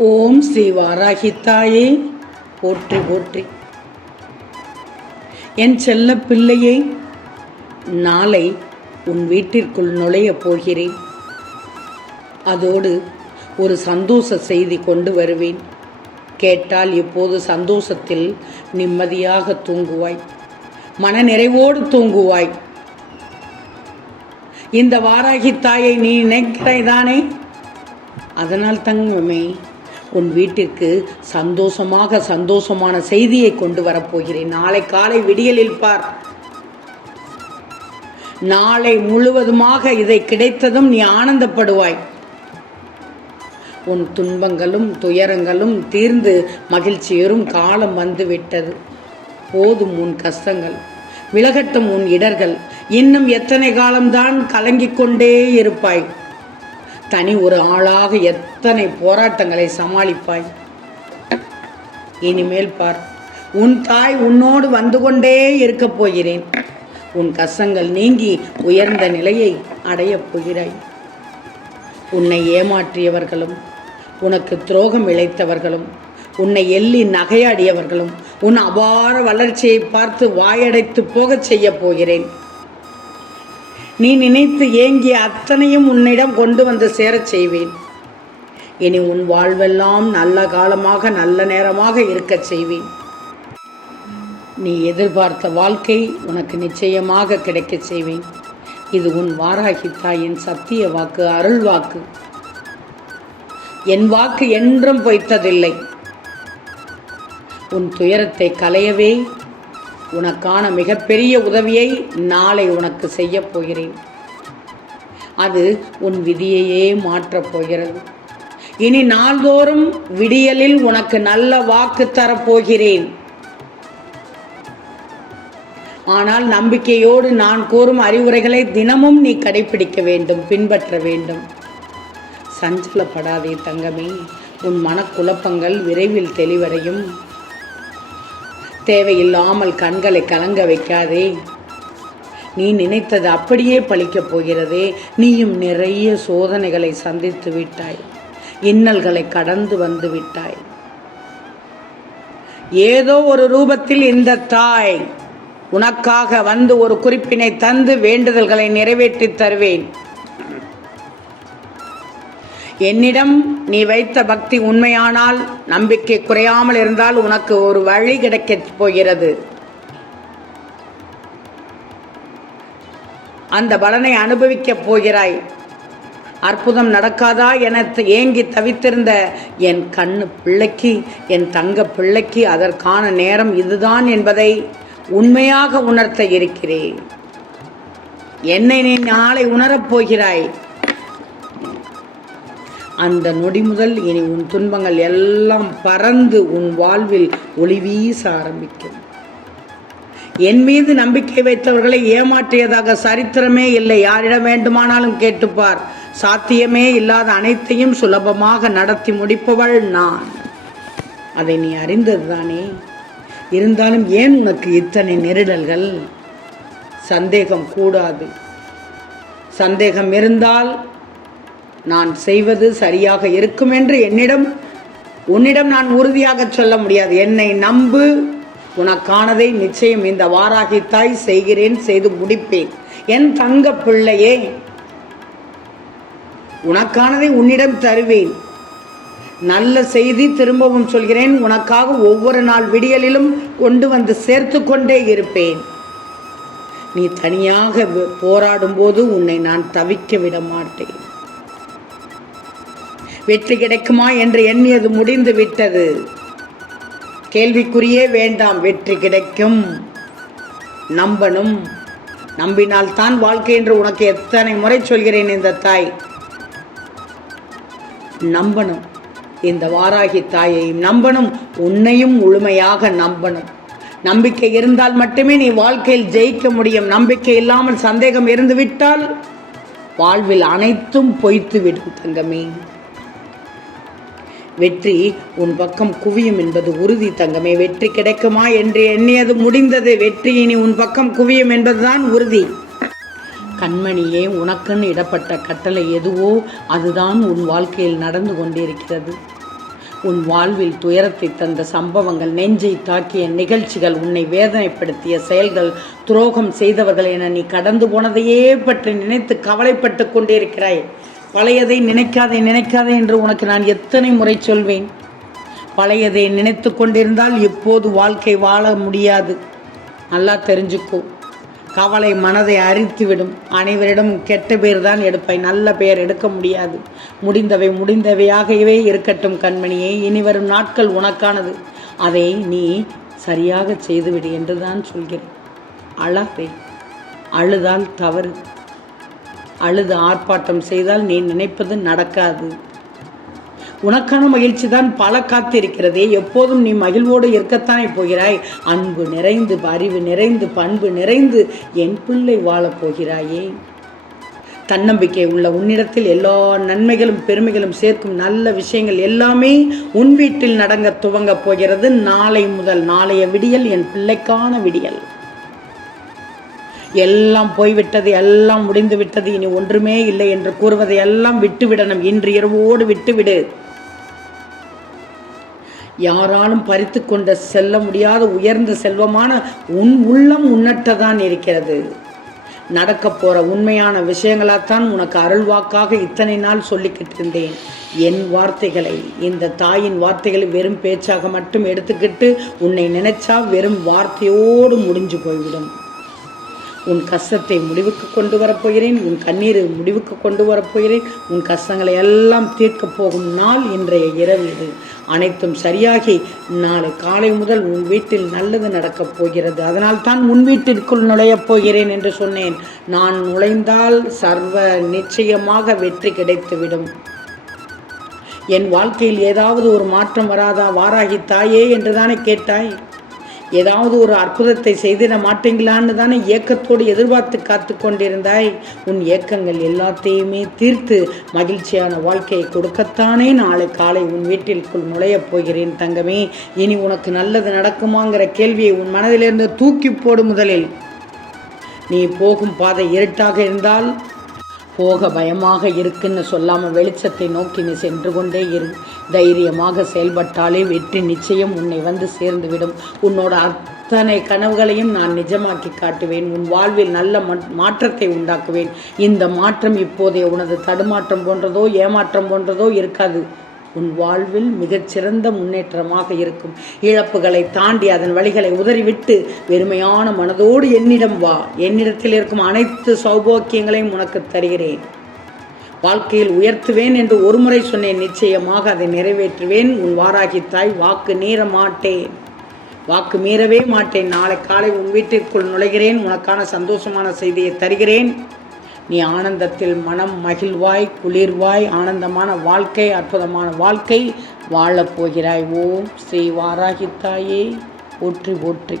ஓம் ஸ்ரீ வாராகித்தாயே. போற்றி போற்றி. என் செல்ல பிள்ளையே நாளை உன் வீட்டிற்குள் நுழையப் போகிறேன். அதோடு ஒரு சந்தோஷ செய்தி கொண்டு வருவேன். கேட்டால் இப்போது சந்தோஷத்தில் நிம்மதியாக தூங்குவாய். மன நிறைவோடு தூங்குவாய். இந்த வாராகி தாயை நீ நினைக்கிறாய்தானே அதனால் தங்கமே உன் வீட்டிற்கு சந்தோஷமாக சந்தோஷமான செய்தியை கொண்டு வரப்போகிறேன் நாளை காலை விடியலில் பார். நாளை முழுவதுமாக இதை கிடைத்ததும் நீ ஆனந்தப்படுவாய். உன் துன்பங்களும் துயரங்களும் தீர்ந்து மகிழ்ச்சியரும் காலம் வந்து விட்டது போதும் உன் கஷ்டங்கள் விலகட்டும் உன் இடர்கள். இன்னும் எத்தனை காலம்தான் கலங்கிக் கொண்டே இருப்பாய். தனி ஒரு ஆளாக எத்தனை போராட்டங்களை சமாளிப்பாய்? இனிமேல் பார் உன் தாய் உன்னோடு வந்து கொண்டே இருக்கப் போகிறேன். உன் கசங்கள் நீங்கி உயர்ந்த நிலையை அடையப் போகிறாய். உன்னை ஏமாற்றியவர்களும் உனக்கு துரோகம் இழைத்தவர்களும் உன்னை எள்ளி நகையாடியவர்களும் உன் அபார வளர்ச்சியை பார்த்து வாயடைத்து போகச் செய்யப் போகிறேன். நீ நினைத்து ஏங்கிய அத்தனையும் உன்னிடம் கொண்டு வந்து சேரச் செய்வேன். இனி உன் வாழ்வெல்லாம் நல்ல காலமாக நல்ல நேரமாக இருக்கச் செய்வேன். நீ எதிர்பார்த்த வாழ்க்கை உனக்கு நிச்சயமாக கிடைக்கச் செய்வேன். இது உன் வாராகி தாயின் சத்திய வாக்கு அருள் வாக்கு. என் வாக்கு என்றும் பொய்த்ததில்லை. உன் துயரத்தை களையவே உனக்கான மிகப்பெரிய உதவியை நாளை உனக்கு செய்யப் போகிறேன். அது உன் விதியையே மாற்றப் போகிறது. இனி நாள்தோறும் விடியலில் உனக்கு நல்ல வாக்கு தரப்போகிறேன் ஆனால் நம்பிக்கையோடு நான் கூறும் அறிவுரைகளை தினமும் நீ கடைபிடிக்க வேண்டும் பின்பற்ற வேண்டும். சஞ்சலப்படாதே தங்கமே. உன் மனக்குழப்பங்கள் விரைவில் தெளிவடையும். தேவையில்லாமல் கண்களை கலங்க வைக்காதே. நீ நினைத்தது அப்படியே பழிக்கப் போகிறதே. நீயும் நிறைய சோதனைகளை சந்தித்து விட்டாய். இன்னல்களை கடந்து வந்து விட்டாய். ஏதோ ஒரு ரூபத்தில் இந்த தாய் உனக்காக வந்து ஒரு குறிப்பினை தந்து வேண்டுதல்களை நிறைவேற்றித் தருவேன். என்னிடம் நீ வைத்த பக்தி உண்மையானால் நம்பிக்கை குறையாமல் இருந்தால் உனக்கு ஒரு வழி கிடைக்கப் போகிறது. அந்த பலனை அனுபவிக்கப் போகிறாய். அற்புதம் நடக்காதா என ஏங்கி தவித்திருந்த என் கண்ணு பிள்ளைக்கு என் தங்க பிள்ளைக்கு அதற்கான நேரம் இதுதான் என்பதை உண்மையாக உணர்த்த இருக்கிறேன். என்னை நீ நாளை உணரப் போகிறாய். அந்த நொடி முதல் இனி உன் துன்பங்கள் எல்லாம் பறந்து உன் வாழ்வில் ஒளி வீச ஆரம்பிக்கும். என் மீது நம்பிக்கை வைத்தவர்களை ஏமாற்றியதாக சரித்திரமே இல்லை. யாரிடம் வேண்டுமானாலும் கேட்டுப்பார். சாத்தியமே இல்லாத அனைத்தையும் சுலபமாக நடத்தி முடிப்பவள் நான். அதை நீ அறிந்ததுதானே இருந்தாலும் ஏன் உனக்கு இத்தனை நெருடல்கள்? சந்தேகம் கூடாது. சந்தேகம் இருந்தால் நான் செய்வது சரியாக இருக்கும் என்று என்னிடம் உன்னிடம் நான் உறுதியாக சொல்ல முடியாது. என்னை நம்பு. உனக்கானதை நிச்சயம் இந்த வாராகி தாய் செய்கிறேன் செய்து முடிப்பேன். என் தங்க பிள்ளையே உனக்கானதை உன்னிடம் தருவேன். நல்ல செய்தி திரும்பவும் சொல்கிறேன். உனக்காக ஒவ்வொரு நாள் விடியலிலும் கொண்டு வந்து சேர்த்து கொண்டே இருப்பேன். நீ தனியாக போராடும்போது உன்னை நான் தவிக்க விட மாட்டேன். வெற்றி கிடைக்குமா என்று எண்ணியது முடிந்து விட்டது. கேள்விக்குறியே வேண்டாம் வெற்றி கிடைக்கும். நம்பணும் நம்பினால் தான் வாழ்க்கை என்று உனக்கு எத்தனை முறை சொல்கிறேன் இந்த தாய். நம்பணும் இந்த வாராகி தாயை நம்பணும் உன்னையும் முழுமையாக நம்பணும் நம்பிக்கை இருந்தால் மட்டுமே நீ வாழ்க்கையில் ஜெயிக்க முடியும். நம்பிக்கை இல்லாமல் சந்தேகம் இருந்துவிட்டால் வாழ்வில் அனைத்தும் பொய்த்து விடும் தங்கமே. வெற்றி உன் பக்கம் குவியும் என்பது உறுதி தங்கமே. வெற்றி கிடைக்குமா என்று எண்ணியது முடிந்தது. வெற்றி இனி உன் பக்கம் குவியும் என்பதுதான் உறுதி. கண்மணியே உனக்குன்னு இடப்பட்ட கட்டளை எதுவோ அதுதான் உன் வாழ்க்கையில் நடந்து கொண்டிருக்கிறது. உன் வாழ்வில் துயரத்தை தந்த சம்பவங்கள் நெஞ்சை தாக்கிய நிகழ்ச்சிகள் உன்னை வேதனைப்படுத்திய செயல்கள் துரோகம் செய்தவர்கள் என நீ கடந்து போனதையே பற்றி நினைத்து கவலைப்பட்டு கொண்டிருக்கிறாய். பழையதை நினைக்காதே நினைக்காதே என்று உனக்கு நான் எத்தனை முறை சொல்வேன்? பழையதை நினைத்து கொண்டிருந்தால் எப்போது வாழ்க்கை வாழ முடியாது. நல்லா தெரிஞ்சுக்கோ. கவலை மனதை அரித்துவிடும். அனைவரிடமும் கெட்ட பேர் தான் எடுப்பாய் நல்ல பெயர் எடுக்க முடியாது. முடிந்தவை முடிந்தவையாகவே இருக்கட்டும் கண்மணியே. இனி வரும் நாட்கள் உனக்கானது. அதை நீ சரியாக செய்துவிடு என்று தான் சொல்கிறேன். அழாதே. அழுதால் தவறு. அழுது ஆர்ப்பாட்டம் செய்தால் நீ நினைப்பது நடக்காது. உனக்கான மகிழ்ச்சி தான் பல காத்திருக்கிறதே. எப்போதும் நீ மகிழ்வோடு இருக்கத்தானே போகிறாய். அன்பு நிறைந்து அறிவு நிறைந்து பண்பு நிறைந்து என் பிள்ளை வாழப் போகிறாயே. தன்னம்பிக்கை உள்ள உன்னிடத்தில் எல்லா நன்மைகளும் பெருமைகளும் சேர்க்கும் நல்ல விஷயங்கள் எல்லாமே உன் வீட்டில் நடங்க துவங்கப் போகிறது. நாளை முதல் நாளைய விடியல் என் பிள்ளைக்கான விடியல். எல்லாம் போய்விட்டது எல்லாம் முடிந்து விட்டது இனி ஒன்றுமே இல்லை என்று கூறுவதை எல்லாம் விட்டுவிடணும். இன்று இரவோடு விட்டுவிடு. யாராலும் பறித்து கொண்ட செல்ல முடியாத உயர்ந்த செல்வமான உன் உள்ளம் உன்னட்டதான் இருக்கிறது. நடக்க போற உண்மையான விஷயங்களாத்தான் உனக்கு அருள்வாக்காக இத்தனை நாள் சொல்லிக்கிட்டு இருந்தேன். என் வார்த்தைகளை இந்த தாயின் வார்த்தைகளை வெறும் பேச்சாக மட்டும் எடுத்துக்கிட்டு உன்னை நினைச்சா வெறும் வார்த்தையோடு முடிஞ்சு போய்விடும். உன் கஷ்டத்தை முடிவுக்கு கொண்டு வரப்போகிறேன் உன் கண்ணீரை முடிவுக்கு கொண்டு வரப்போகிறேன் உன் கஷ்டங்களை எல்லாம் தீர்க்கப் போகும் நாள் இன்றைய இரவு இது. அனைத்தும் சரியாகி நாளை காலை முதல் உன் வீட்டில் நல்லது நடக்கப் போகிறது. அதனால் தான் உன் வீட்டிற்குள் நுழையப் போகிறேன் என்று சொன்னேன். நான் நுழைந்தால் சர்வ நிச்சயமாக வெற்றி கிடைத்துவிடும். என் வாழ்க்கையில் ஏதாவது ஒரு மாற்றம் வராதா? வாராகி தாயே என்றுதானே கேட்டாய்? ஏதாவது ஒரு அற்புதத்தை செய்திட மாட்டீங்களான்னு தானே ஏக்கத்தோடு எதிர்பார்த்து காத்து கொண்டிருந்தாய். உன் ஏக்கங்கள் எல்லாத்தையுமே தீர்த்து மகிழ்ச்சியான வாழ்க்கையை கொடுக்கத்தானே நாளை காலை உன் வீட்டிற்குள் நுழையப் போகிறேன் தங்கமே. இனி உனக்கு நல்லது நடக்குமாங்கிற கேள்வியை உன் மனதிலிருந்து தூக்கி போடு முதலில். நீ போகும் பாதை இருட்டாக இருந்தால் போக பயமாக இருக்குன்னு சொல்லாமல் வெளிச்சத்தை நோக்கி நீ சென்று கொண்டே இரு. தைரியமாக செயல்பட்டாலே வெற்றி நிச்சயம் உன்னை வந்து சேர்ந்துவிடும். உன்னோட அத்தனை கனவுகளையும் நான் நிஜமாக்கி காட்டுவேன். உன் வாழ்வில் நல்ல மாற்றத்தை உண்டாக்குவேன். இந்த மாற்றம் இப்போதைய உனது தடுமாற்றம் போன்றதோ ஏமாற்றம் போன்றதோ இருக்காது. உன் வாழ்வில் மிகச்சிறந்த முன்னேற்றமாக இருக்கும். இழப்புகளை தாண்டி அதன் வழிகளை உதறிவிட்டு வெறுமையான மனதோடு என்னிடம் வா. என்னிடத்தில் இருக்கும் அனைத்து சௌபாக்கியங்களையும் உனக்கு தருகிறேன். வாழ்க்கையில் உயர்த்துவேன் என்று ஒருமுறை சொன்னேன். நிச்சயமாக அதை நிறைவேற்றுவேன். உன் வாராகி தாய் வாக்கு நீர மாட்டேன். வாக்கு மீறவே மாட்டேன். நாளை காலை உன் வீட்டிற்குள் நுழைகிறேன். உனக்கான சந்தோஷமான செய்தியை தருகிறேன். நீ ஆனந்தத்தில் மனம் மகிழ்வாய் குளிர்வாய் ஆனந்தமான வாழ்க்கை அற்புதமான வாழ்க்கை வாழப்போகிறாய் ஓம் ஸ்ரீ வாராகித்தாயே. ஒற்றி போற்றி போற்றி.